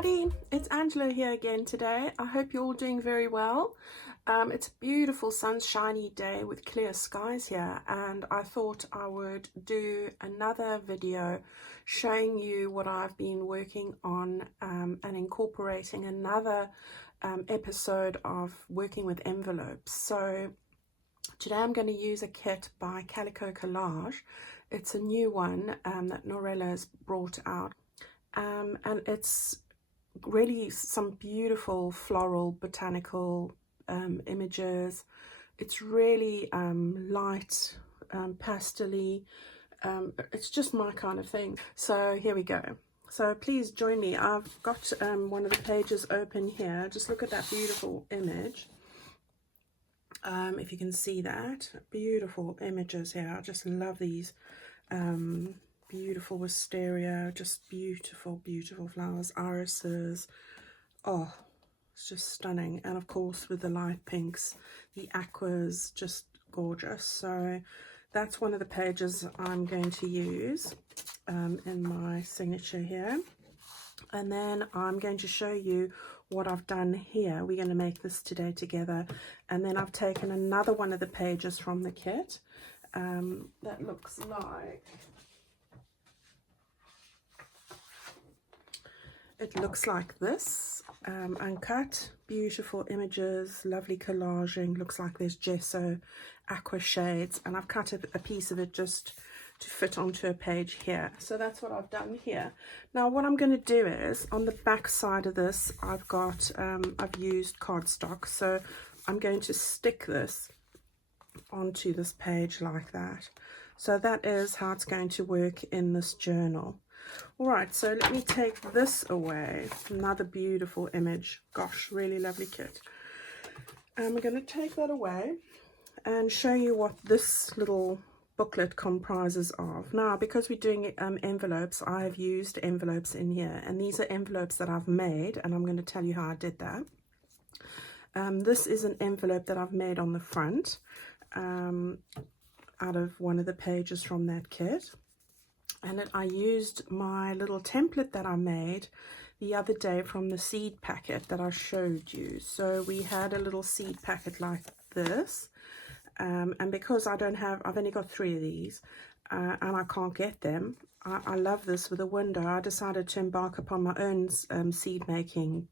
everybody, it's Angela here again today. I hope you're all doing very well. It's a beautiful sunshiny day with clear skies here, and I thought I would do another video showing you what I've been working on and incorporating another episode of working with envelopes. So today I'm going to use a kit by Calico Collage. It's a new one that Norella has brought out. And it's really some beautiful floral botanical images. It's really light, pastel-y. It's just my kind of thing. So here we go. So please join me. I've got one of the pages open here. Just look at that beautiful image. If you can see that, beautiful images here. I just love these. Beautiful wisteria, just beautiful flowers, irises. Oh, it's just stunning. And of course with the light pinks, the aquas, just gorgeous. So that's one of the pages I'm going to use in my signature here. And then I'm going to show you what I've done here. We're going to make this today together. And then I've taken another one of the pages from the kit that looks like, it looks like this, uncut, beautiful images, lovely collaging. Looks like there's gesso, aqua shades, and I've cut a piece of it just to fit onto a page here. So that's what I've done here. Now what I'm going to do is, on the back side of this, I've got, I've used cardstock, so I'm going to stick this onto this page like that. So that is how it's going to work in this journal. Alright, so let me take this away. Another beautiful image. Gosh, really lovely kit. And we're going to take that away and show you what this little booklet comprises of. Now, because we're doing envelopes, I've used envelopes in here. And these are envelopes that I've made, and I'm going to tell you how I did that. This is an envelope that I've made on the front out of one of the pages from that kit. And I used my little template that I made the other day from the seed packet that I showed you. So we had a little seed packet like this, and because I don't have, I've only got 3 of these, and I can't get them. I love this with a window. I decided to embark upon my own seed making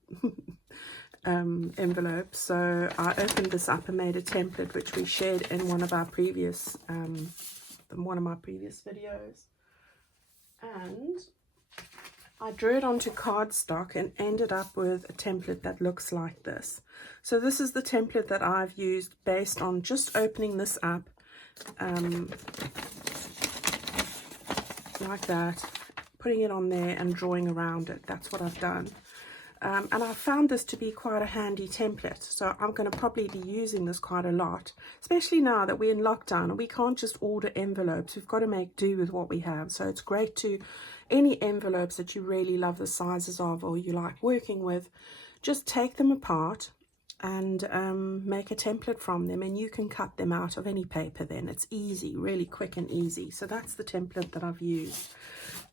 envelope. So I opened this up and made a template which we shared in one of our previous videos. And I drew it onto cardstock and ended up with a template that looks like this. So this is the template that I've used based on just opening this up like that, putting it on there and drawing around it. That's what I've done. And I found this to be quite a handy template, so I'm going to probably be using this quite a lot, especially now that we're in lockdown and we can't just order envelopes. We've got to make do with what we have. So it's great to, any envelopes that you really love the sizes of or you like working with, just take them apart and make a template from them, and you can cut them out of any paper then. It's easy, really quick and easy. So that's the template that I've used.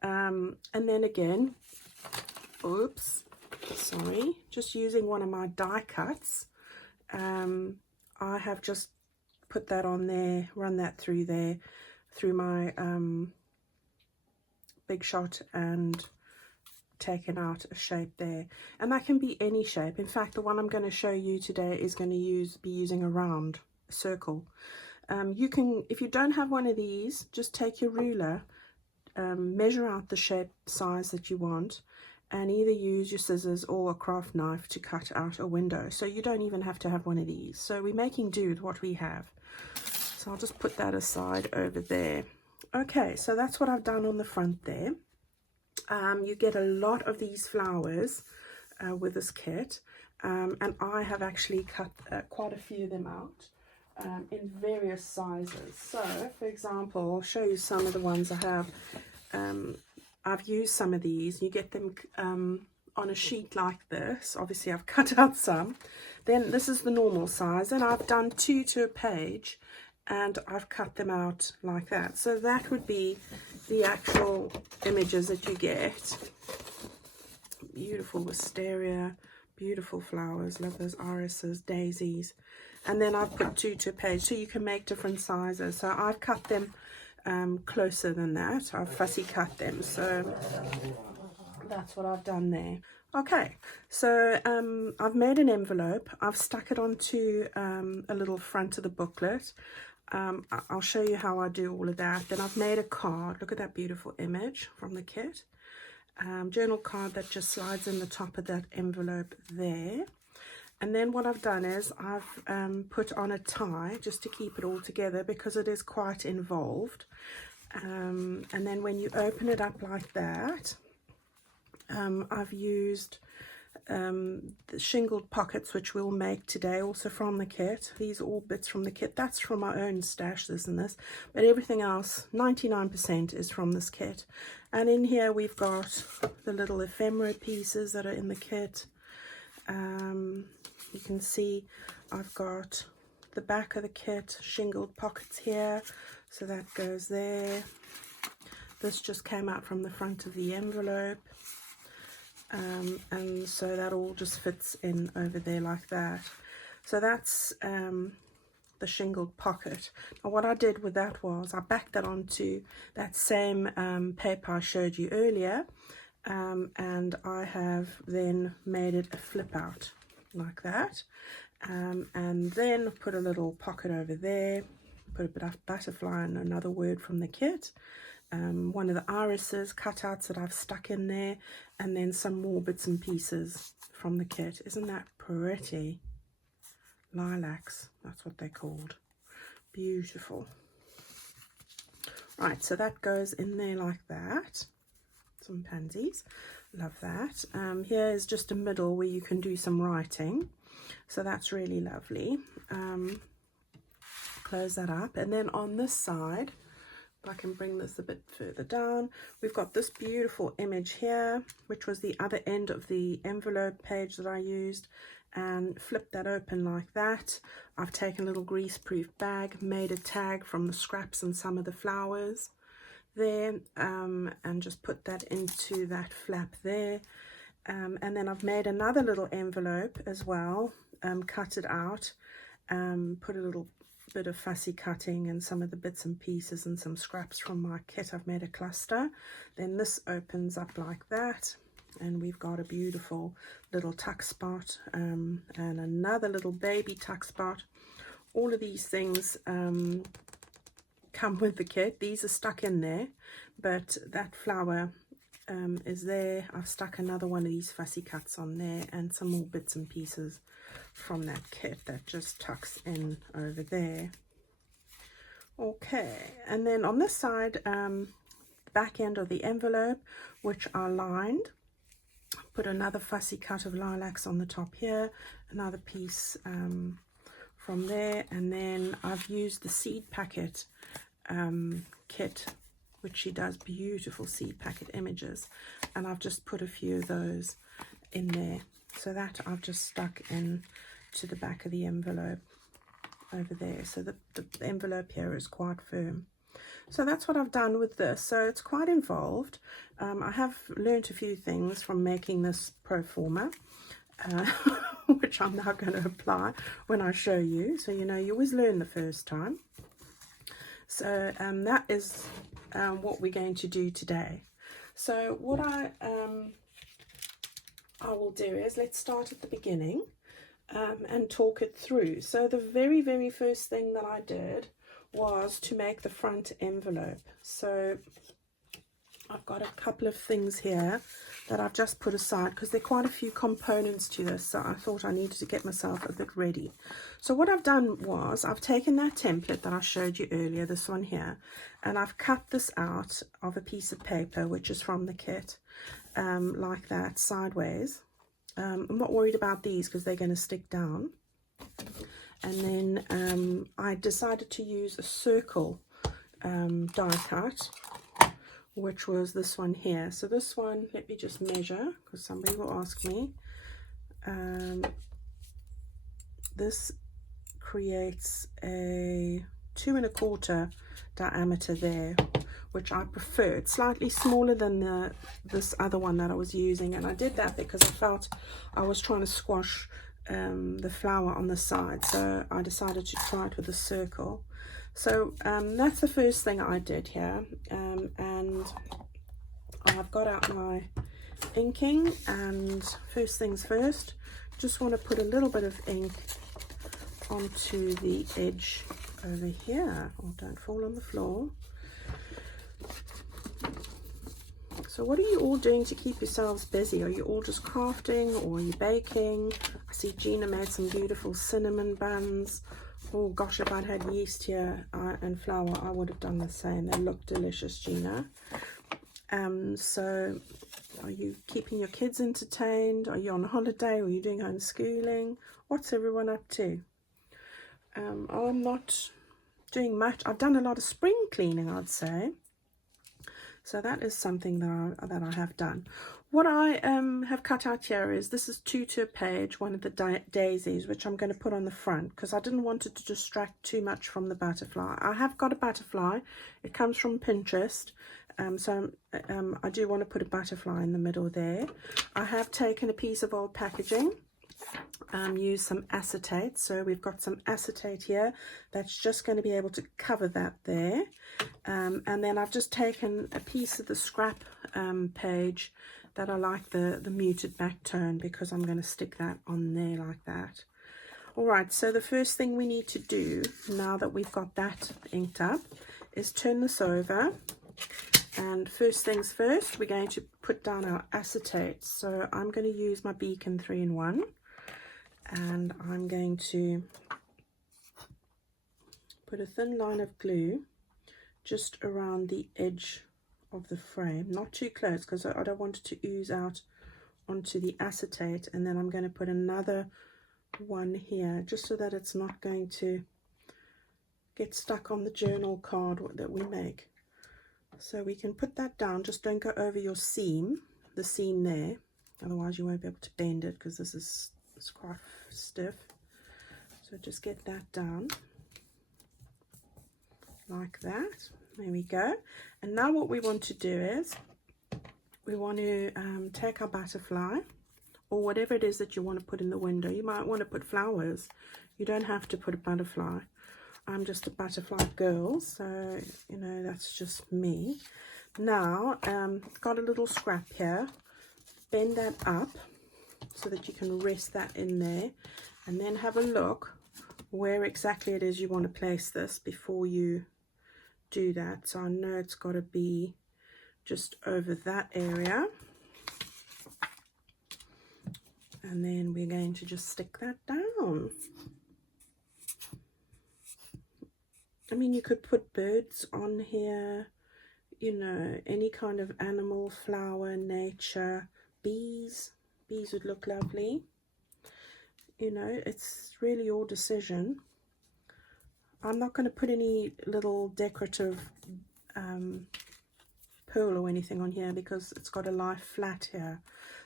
And then again, oops, sorry, just using one of my die cuts. I have just put that on there, run that through there, through my Big Shot, and taken out a shape there. And that can be any shape. In fact, the one I'm going to show you today is going to be using a round, a circle. You can, if you don't have one of these, just take your ruler, measure out the shape size that you want, and either use your scissors or a craft knife to cut out a window. So you don't even have to have one of these. So we're making do with what we have. So I'll just put that aside over there. Okay, so that's what I've done on the front there. You get a lot of these flowers with this kit. And I have actually cut quite a few of them out in various sizes. So, for example, I'll show you some of the ones I have. I've used some of these. You get them on a sheet like this. Obviously, I've cut out some. Then this is the normal size, and I've done 2 to a page, and I've cut them out like that. So that would be the actual images that you get beautiful wisteria, beautiful flowers. Love those irises, daisies. And then I've put 2 to a page, so you can make different sizes. So I've cut them closer than that. I've fussy cut them, so that's what I've done there. Okay, so I've made an envelope. I've stuck it onto a little front of the booklet. I'll show you how I do all of that. Then I've made a card. Look at that beautiful image from the kit. Journal card that just slides in the top of that envelope there. And then what I've done is I've put on a tie just to keep it all together because it is quite involved. And then when you open it up like that, I've used the shingled pockets, which we'll make today, also from the kit. These are all bits from the kit. That's from my own stash, this and this, but everything else, 99%, is from this kit. And in here we've got the little ephemera pieces that are in the kit. You can see I've got the back of the kit, shingled pockets here, so that goes there. This just came out from the front of the envelope. And so that all just fits in over there like that. So that's the shingled pocket. Now what I did with that was I backed that onto that same paper I showed you earlier, and I have then made it a flip out like that, and then put a little pocket over there, put a bit of butterfly and another word from the kit. One of the irises cutouts that I've stuck in there, and then some more bits and pieces from the kit. Isn't that pretty? Lilacs, that's what they're called. Beautiful. Right, so that goes in there like that. Some pansies, love that. Here is just a middle where you can do some writing, so that's really lovely. Close that up, and then on this side, I can bring this a bit further down. We've got this beautiful image here, which was the other end of the envelope page that I used, and flipped that open like that. I've taken a little grease-proof bag, made a tag from the scraps and some of the flowers there, and just put that into that flap there. And then I've made another little envelope as well, cut it out, put a little bit of fussy cutting and some of the bits and pieces and some scraps from my kit. I've made a cluster. Then this opens up like that, and we've got a beautiful little tuck spot, and another little baby tuck spot. All of these things come with the kit. These are stuck in there, but that flower is there. I've stuck another one of these fussy cuts on there, and some more bits and pieces from that kit that just tucks in over there. Okay, and then on this side, back end of the envelope, which I lined, put another fussy cut of lilacs on the top here, another piece from there, and then I've used the seed packet kit, which she does beautiful seed packet images, and I've just put a few of those in there. So that I've just stuck in to the back of the envelope over there. So the envelope here is quite firm. So that's what I've done with this. So it's quite involved. I have learnt a few things from making this pro forma, which I'm now going to apply when I show you. So, you know, you always learn the first time. So that is what we're going to do today. So what I will do is, let's start at the beginning and talk it through. So the very, very first thing that I did was to make the front envelope. So I've got a couple of things here that I've just put aside because there are quite a few components to this, so I thought I needed to get myself a bit ready. So what I've done was I've taken that template that I showed you earlier, this one here, and I've cut this out of a piece of paper which is from the kit, like that, sideways. I'm not worried about these because they're going to stick down. And then I decided to use a circle die cut, which was this one here. So this one, let me just measure because somebody will ask me. This creates a 2¼ diameter there, which I prefer. It's slightly smaller than this other one that I was using, and I did that because I felt I was trying to squash the flower on the side, so I decided to try it with a circle. So that's the first thing I did here, and I've got out my inking, and first things first, just want to put a little bit of ink onto the edge over here. Oh, don't fall on the floor. So what are you all doing to keep yourselves busy? Are you all just crafting, or are you baking? I see Gina made some beautiful cinnamon buns. Oh gosh, if I'd had yeast here and flour, I would have done the same. They look delicious, Gina. So are you keeping your kids entertained? Are you on holiday? Or are you doing homeschooling? What's everyone up to? I'm not doing much. I've done a lot of spring cleaning, I'd say. So that is something that I have done. What I have cut out here is, this is 2 to a page, one of the daisies, which I'm going to put on the front because I didn't want it to distract too much from the butterfly. I have got a butterfly. It comes from Pinterest. So I do want to put a butterfly in the middle there. I have taken a piece of old packaging, use some acetate. So we've got some acetate here that's just going to be able to cover that there. And then I've just taken a piece of the scrap page that I like the muted back tone, because I'm going to stick that on there like that. All right, so the first thing we need to do now that we've got that inked up is turn this over. And first things first, we're going to put down our acetate. So I'm going to use my Beacon 3-in-1, and I'm going to put a thin line of glue just around the edge of the frame, not too close because I don't want it to ooze out onto the acetate. And then I'm going to put another one here just so that it's not going to get stuck on the journal card that we make. So we can put that down. Just don't go over your seam, the seam there, otherwise you won't be able to bend it because this is quite stiff. So just get that down like that. There we go. And now what we want to do is we want to take our butterfly, or whatever it is that you want to put in the window. You might want to put flowers. You don't have to put a butterfly. I'm just a butterfly girl, so you know, that's just me. Now got a little scrap here. Bend that up so that you can rest that in there, and then have a look where exactly it is you want to place this before you do that. So I know it's got to be just over that area, and then we're going to just stick that down. I mean, you could put birds on here, you know, any kind of animal, flower, nature, bees. Bees would look lovely. You know, it's really your decision. I'm not going to put any little decorative pearl or anything on here because it's got a lie flat here.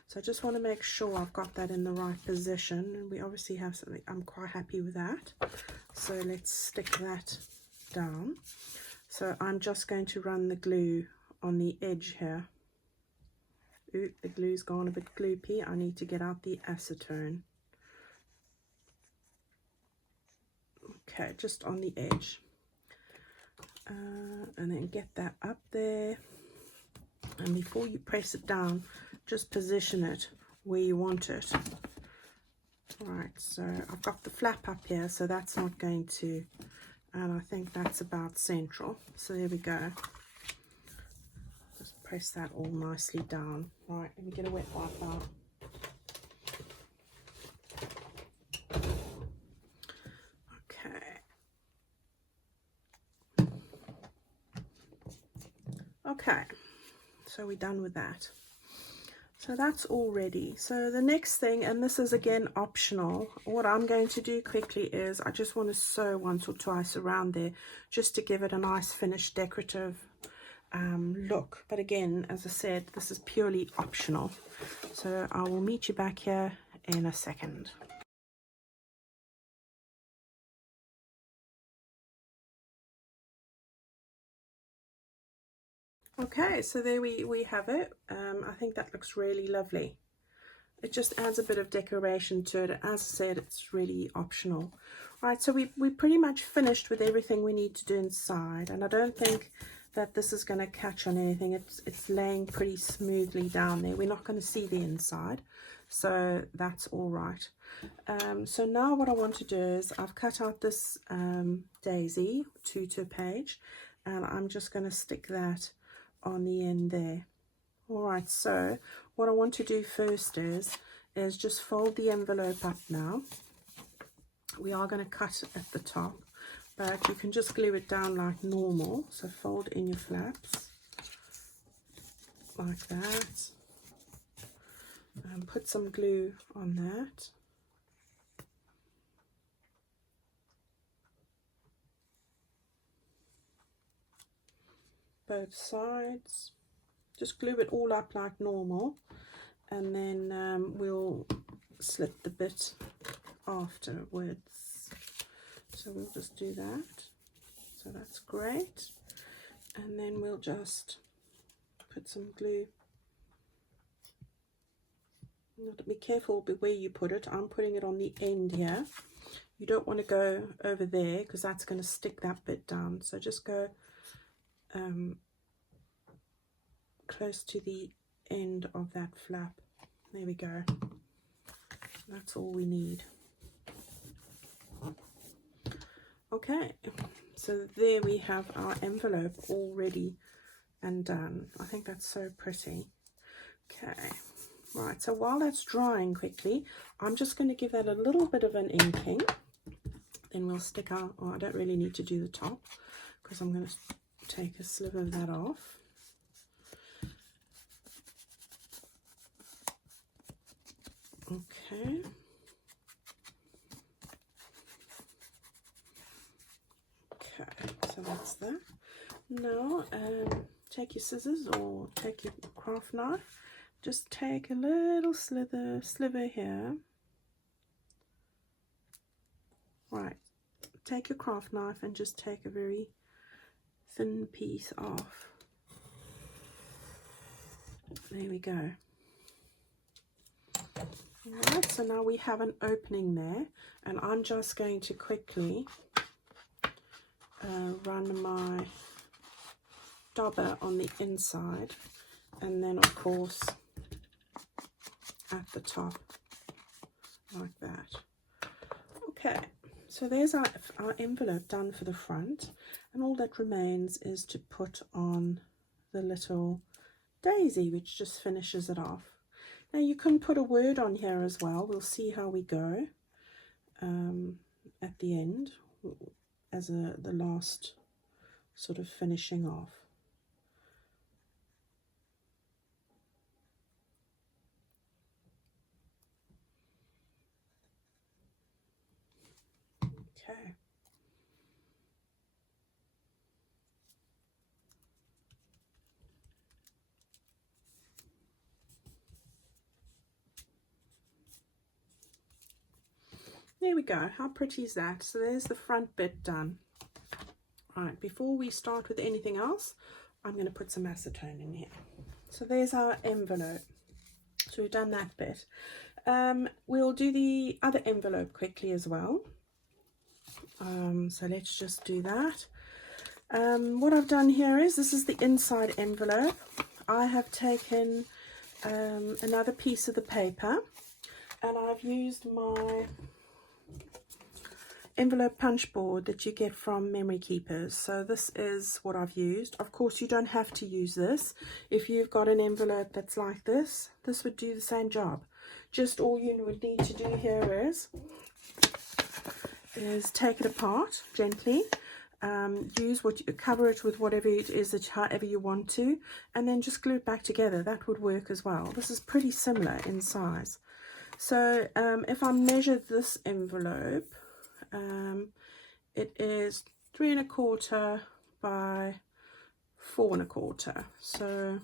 So I just want to make sure I've got that in the right position. And we obviously have something. I'm quite happy with that. So let's stick that down. So I'm just going to run the glue on the edge here. Ooh, the glue's gone a bit gloopy. I need to get out the acetone. Okay, just on the edge. And then get that up there. And before you press it down, just position it where you want it. Right, so I've got the flap up here, so that's not going to, and I think that's about central. So there we go. Just press that all nicely down. Right, let me get a wet wipe out. Okay, so we're done with that. So that's all ready. So the next thing, and this is again optional, what I'm going to do quickly is I just want to sew once or twice around there just to give it a nice finished decorative look. But again, as I said, this is purely optional. So I will meet you back here in a second. Okay, so there we have it. I think that looks really lovely. It just adds a bit of decoration to it. As I said, it's really optional. Right, so we pretty much finished with everything we need to do inside, and I don't think that this is going to catch on anything. It's laying pretty smoothly down there. We're not going to see the inside, so that's all right. So now what I want to do is I've cut out this daisy 2 page, and I'm just going to stick that on the end there. All right, so what I want to do first is just fold the envelope up now. We are going to cut at the top, but you can just glue it down like normal. So fold in your flaps like that, and put some glue on that. Both sides. Just glue it all up like normal, and then we'll slip the bit afterwards. So we'll just do that. So that's great. And then we'll just put some glue. You have to be careful where you put it. I'm putting it on the end here. You don't want to go over there because that's going to stick that bit down. So just go close to the end of that flap. There we go. That's all we need. Okay, so there we have our envelope all ready and done. I think that's so pretty. Okay, right, so while that's drying quickly, I'm just going to give that a little bit of an inking. Then we'll stick our, oh, I don't really need to do the top because I'm going to take a sliver of that off. Okay. Okay, so that's that. Now, take your scissors or take your craft knife. Just take a little sliver here. Right. Take your craft knife and just take a very thin piece off. There we go. Alright, so now we have an opening there, and I'm just going to quickly run my dauber on the inside, and then of course at the top like that. Okay, so there's our envelope done for the front, and all that remains is to put on the little daisy, which just finishes it off. Now you can put a word on here as well. We'll see how we go at the end as the last sort of finishing off. Okay. There we go. How pretty is that? So there's the front bit done. Right, before we start with anything else, I'm going to put some acetone in here. So there's our envelope. So we've done that bit. We'll do the other envelope quickly as well. So let's just do that. What I've done here is, this is the inside envelope. I have taken another piece of the paper, and I've used my envelope punch board that you get from Memory Keepers. So this is what I've used. Of course, you don't have to use this. If you've got an envelope that's like this would do the same job. Just all you would need to do here is take it apart gently, cover it with whatever it is that however you want to, and then just glue it back together. That would work as well. This is pretty similar in size. So if I measured this envelope, it is 3 1/4 by 4 1/4, so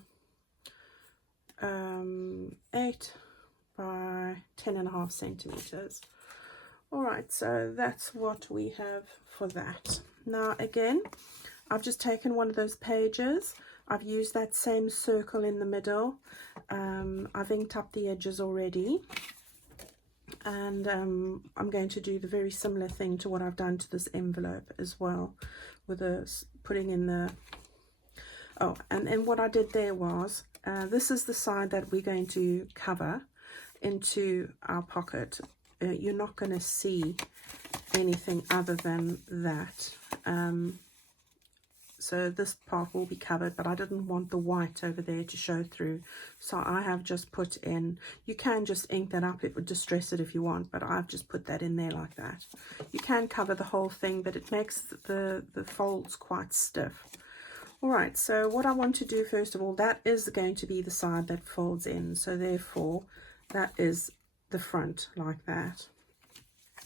8 by 10.5 centimeters. All right, so that's what we have for that. Now again, I've just taken one of those pages. I've used that same circle in the middle. I've inked up the edges already, and I'm going to do the very similar thing to what I've done to this envelope as well, with putting in the, oh, and then what I did there was, this is the side that we're going to cover into our pocket. You're not going to see anything other than that. So this part will be covered, but I didn't want the white over there to show through, so I have just put in, you can just ink that up, it would distress it if you want, but I've just put that in there like that. You can cover the whole thing, but it makes the folds quite stiff. All right, so what I want to do first of all, that is going to be the side that folds in, so therefore that is the front like that.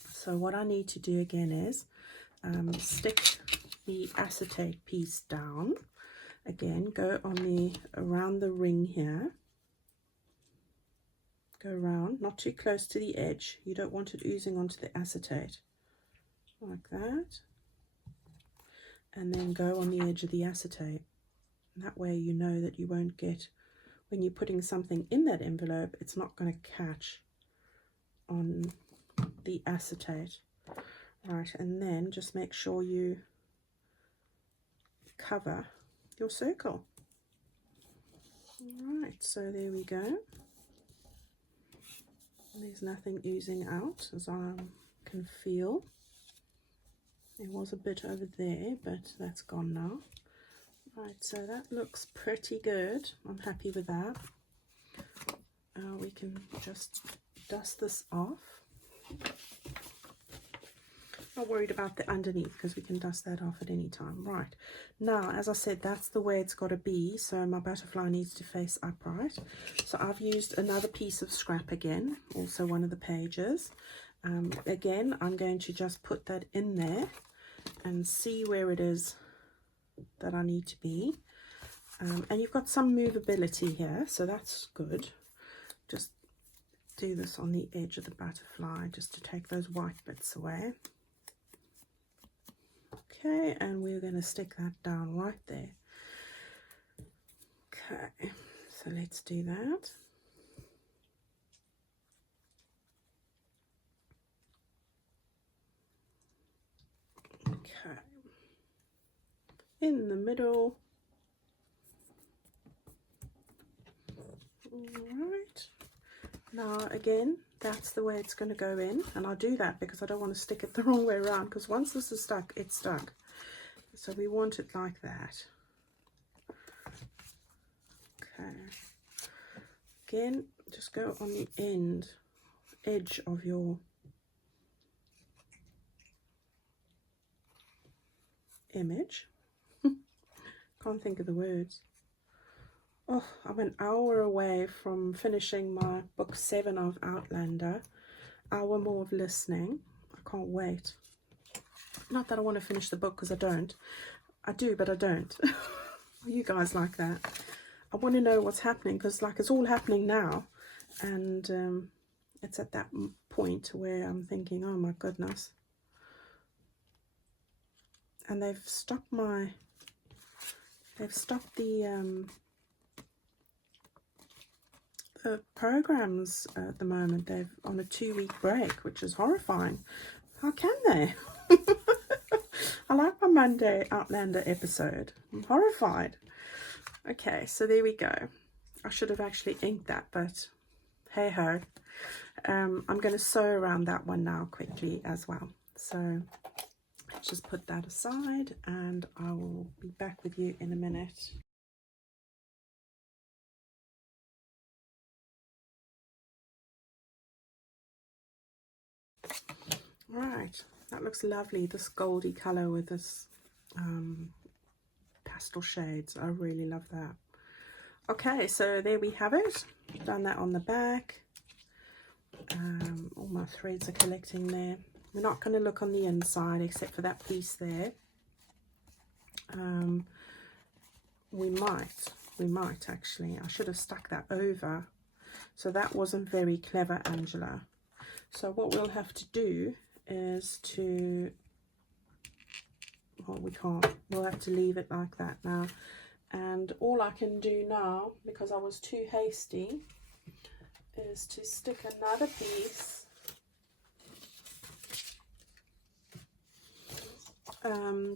So what I need to do again is stick the acetate piece down. Again, go on the around the ring here, go around, not too close to the edge, you don't want it oozing onto the acetate, like that, and then go on the edge of the acetate. And that way you know that you won't get, when you're putting something in that envelope, it's not going to catch on the acetate. Right, and then just make sure you cover your circle. Right, so there we go. There's nothing oozing out, as I can feel. There was a bit over there, but that's gone now. Right, so that looks pretty good. I'm happy with that. We can just dust this off. Not worried about the underneath because we can dust that off at any time. Right, now as I said, that's the way it's got to be, so my butterfly needs to face upright. So I've used another piece of scrap again, also one of the pages. Again, I'm going to just put that in there and see where it is that I need to be. And you've got some movability here, so that's good. Just do this on the edge of the butterfly just to take those white bits away. Okay, and we're going to stick that down right there. Okay, so let's do that. Okay, in the middle. All right, now again, that's the way it's going to go in, and I'll do that because I don't want to stick it the wrong way around, because once this is stuck, it's stuck. So we want it like that. Okay, again, just go on the edge of your image. Can't think of the words. Oh, I'm an hour away from finishing my book 7 of Outlander. Hour more of listening. I can't wait. Not that I want to finish the book, because I don't. I do, but I don't. You guys like that? I want to know what's happening, because like it's all happening now, and it's at that point where I'm thinking, oh my goodness. And they've stopped the programs at the moment. They're on a 2-week break, which is horrifying. How can they? I like my Monday Outlander episode. I'm horrified. Okay, so there we go. I should have actually inked that, but hey ho. I'm going to sew around that one now quickly as well. So let's just put that aside, and I will be back with you in a minute. Right, that looks lovely, this goldy color with this pastel shades. I really love that. Okay, so there we have it. Done that on the back. All my threads are collecting there. We're not going to look on the inside except for that piece there. We might actually. I should have stuck that over. So that wasn't very clever, Angela. So what we'll have to do is to, well, we can't. We'll have to leave it like that now. And all I can do now, because I was too hasty, is to stick another piece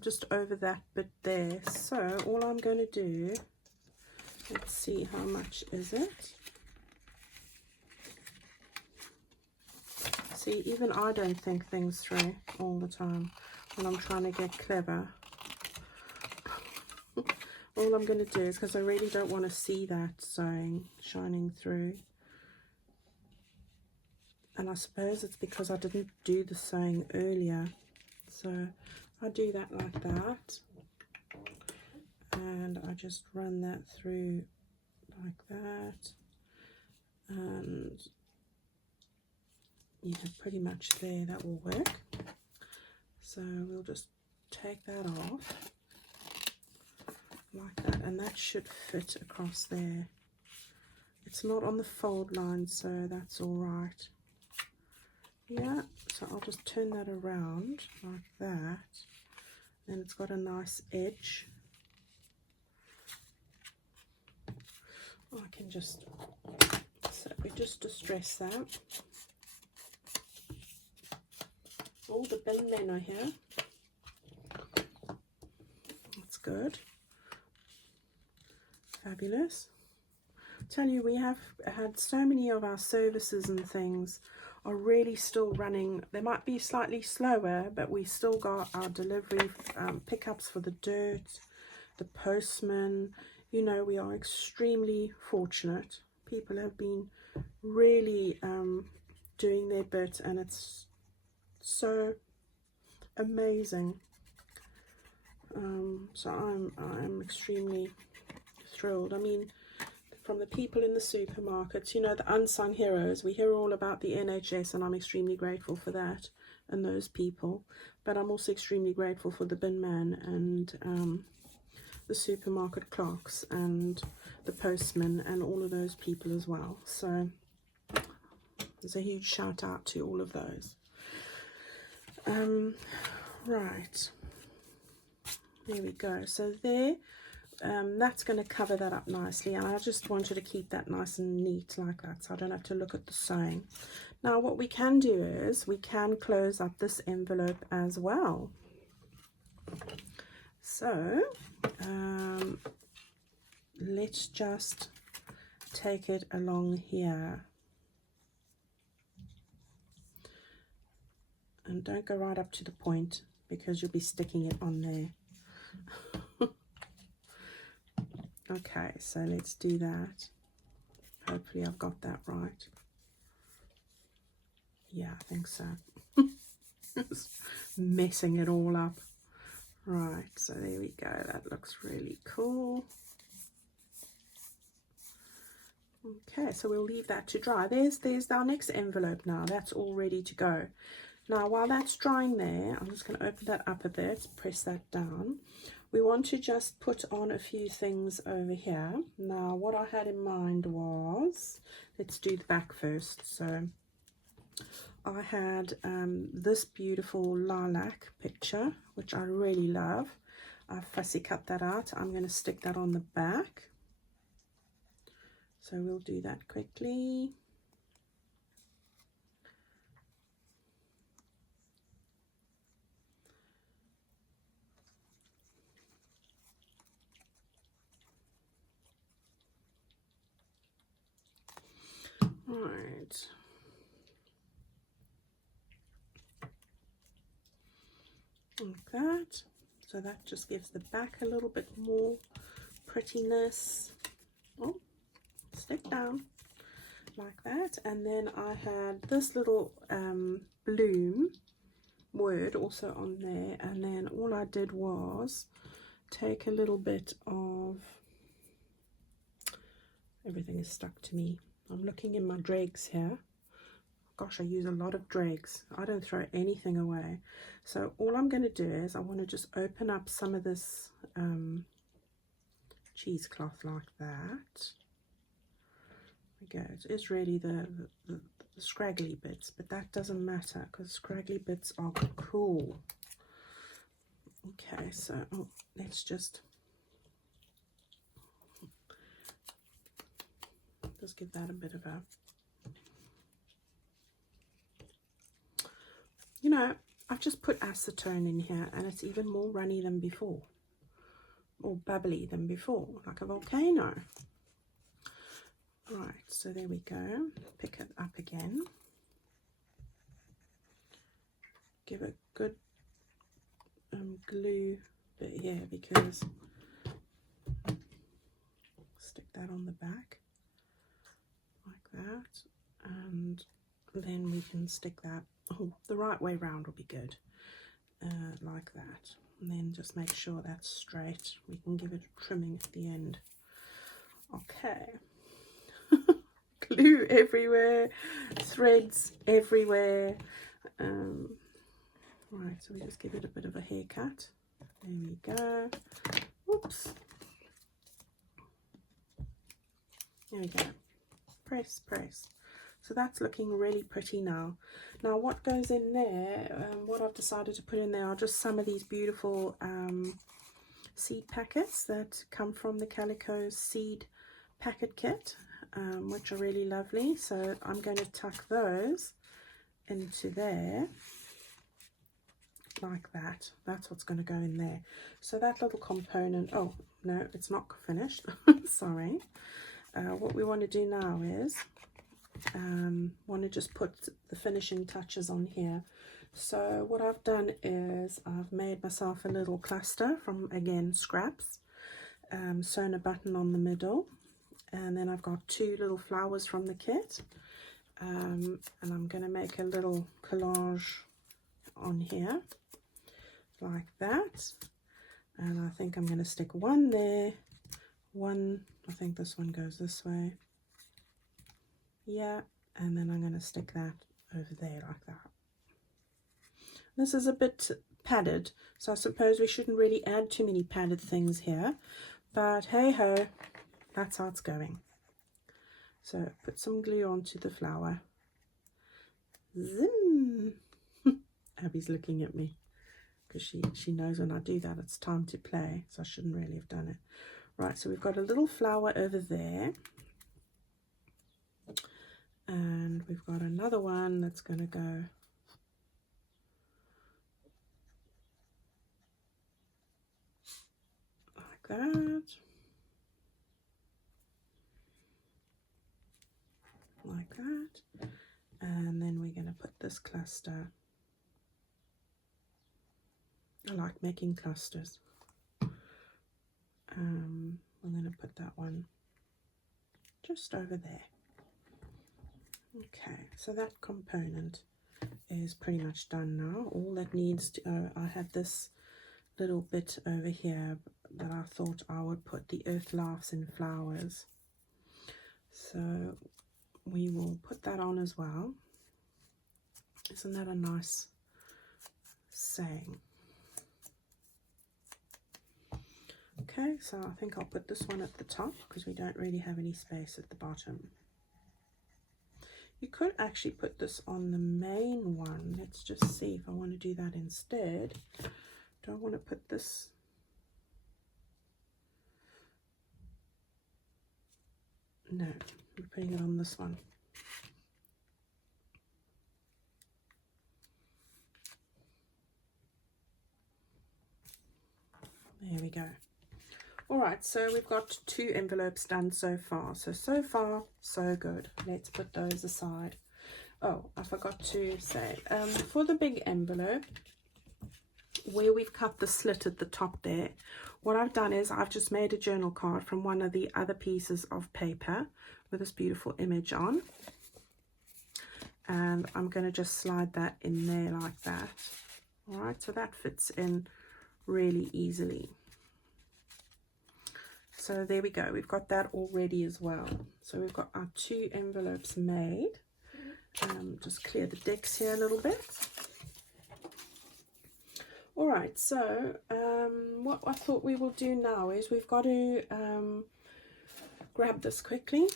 just over that bit there. So all I'm going to do, let's see, how much is it? See, even I don't think things through all the time when I'm trying to get clever. All I'm going to do is, because I really don't want to see that sewing shining through. And I suppose it's because I didn't do the sewing earlier. So I do that like that. And I just run that through like that. And yeah, pretty much there, that will work. So we'll just take that off like that, and that should fit across there. It's not on the fold line, so that's all right. Yeah, so I'll just turn that around like that, and it's got a nice edge. I can just, so we just distress that. All the bin men are here. That's good. Fabulous. Tell you, we have had so many of our services and things are really still running. They might be slightly slower, but we still got our delivery pickups for the dirt, the postman. You know, we are extremely fortunate. People have been really doing their bit, and it's so amazing. So I'm extremely thrilled. I mean, from the people in the supermarkets, you know, the unsung heroes. We hear all about the NHS, and I'm extremely grateful for that and those people. But I'm also extremely grateful for the bin man and the supermarket clerks and the postman and all of those people as well. So there's a huge shout out to all of those. Right, there we go. So there, that's going to cover that up nicely, and I just wanted to keep that nice and neat like that, so I don't have to look at the sewing. Now what we can do is we can close up this envelope as well. So let's just take it along here, and don't go right up to the point because you'll be sticking it on there. Okay, so let's do that. Hopefully I've got that right. Yeah, I think so. Messing it all up. Right, so there we go. That looks really cool. Okay, so we'll leave that to dry. There's our next envelope now. That's all ready to go. Now, while that's drying there, I'm just going to open that up a bit, press that down. We want to just put on a few things over here. Now, what I had in mind was, let's do the back first. So I had this beautiful lilac picture, which I really love. I fussy cut that out. I'm going to stick that on the back. So we'll do that quickly. Right. Like that. So that just gives the back a little bit more prettiness. Oh, stick down like that. And then I had this little bloom word also on there, and then all I did was take a little bit of, everything is stuck to me. I'm looking in my dregs here. Gosh, I use a lot of dregs. I don't throw anything away. So all I'm going to do is I want to just open up some of this cheesecloth like that. There we go. It is really the scraggly bits, but that doesn't matter because scraggly bits are cool. Okay, so let's just Just give that a bit of a, you know, I've just put acetone in here and it's even more runny than before, or bubbly than before, like a volcano. Right, so there we go. Pick it up again. Give it good glue bit here, because stick that on the back like that, and then we can stick that, oh, the right way round will be good, like that, and then just make sure that's straight. We can give it a trimming at the end. Okay. Glue everywhere, threads everywhere. Right, so we just give it a bit of a haircut. There we go. Oops. There we go. Press, press. So that's looking really pretty now. Now what goes in there, what I've decided to put in there are just some of these beautiful seed packets that come from the Calico seed packet kit, which are really lovely. So I'm going to tuck those into there like that. That's what's going to go in there. So that little component, oh no, it's not finished. Sorry. What we want to do now is want to just put the finishing touches on here. So what I've done is I've made myself a little cluster from, again, scraps, sewn a button on the middle, and then I've got two little flowers from the kit, and I'm going to make a little collage on here like that, and I think I'm going to stick one there, one, I think this one goes this way, yeah, and then I'm going to stick that over there like that. This is a bit padded, so I suppose we shouldn't really add too many padded things here, but hey ho, that's how it's going. So put some glue onto the flower. Zim! Abby's looking at me because she knows when I do that it's time to play, so I shouldn't really have done it. Right, so we've got a little flower over there, and we've got another one that's going to go like that, like that, and then we're going to put this cluster. I like making clusters. We're going to put that one just over there. Okay, so that component is pretty much done now. All that needs to, I had this little bit over here that I thought I would put the earth laughs in flowers. So we will put that on as well. Isn't that a nice saying? Okay, so I think I'll put this one at the top because we don't really have any space at the bottom. You could actually put this on the main one. Let's just see if I want to do that instead. Do I want to put this? No, I'm putting it on this one. There we go. All right, so we've got 2 envelopes done so far. So far, so good. Let's put those aside. Oh, I forgot to say, for the big envelope, where we've cut the slit at the top there, what I've done is I've just made a journal card from one of the other pieces of paper with this beautiful image on. And I'm going to just slide that in there like that. All right, so that fits in really easily. So there we go, we've got that all ready as well. So we've got our 2 envelopes made. Just clear the decks here a little bit. All right, so what I thought we will do now is we've got to grab this quickly.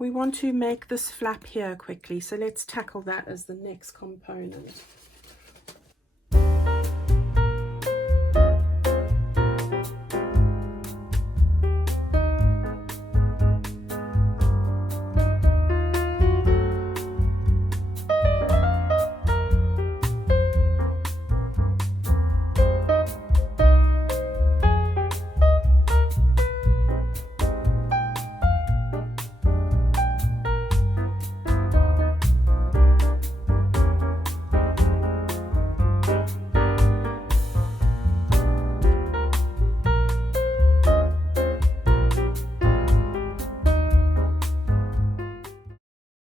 We want to make this flap here quickly, so let's tackle that as the next component.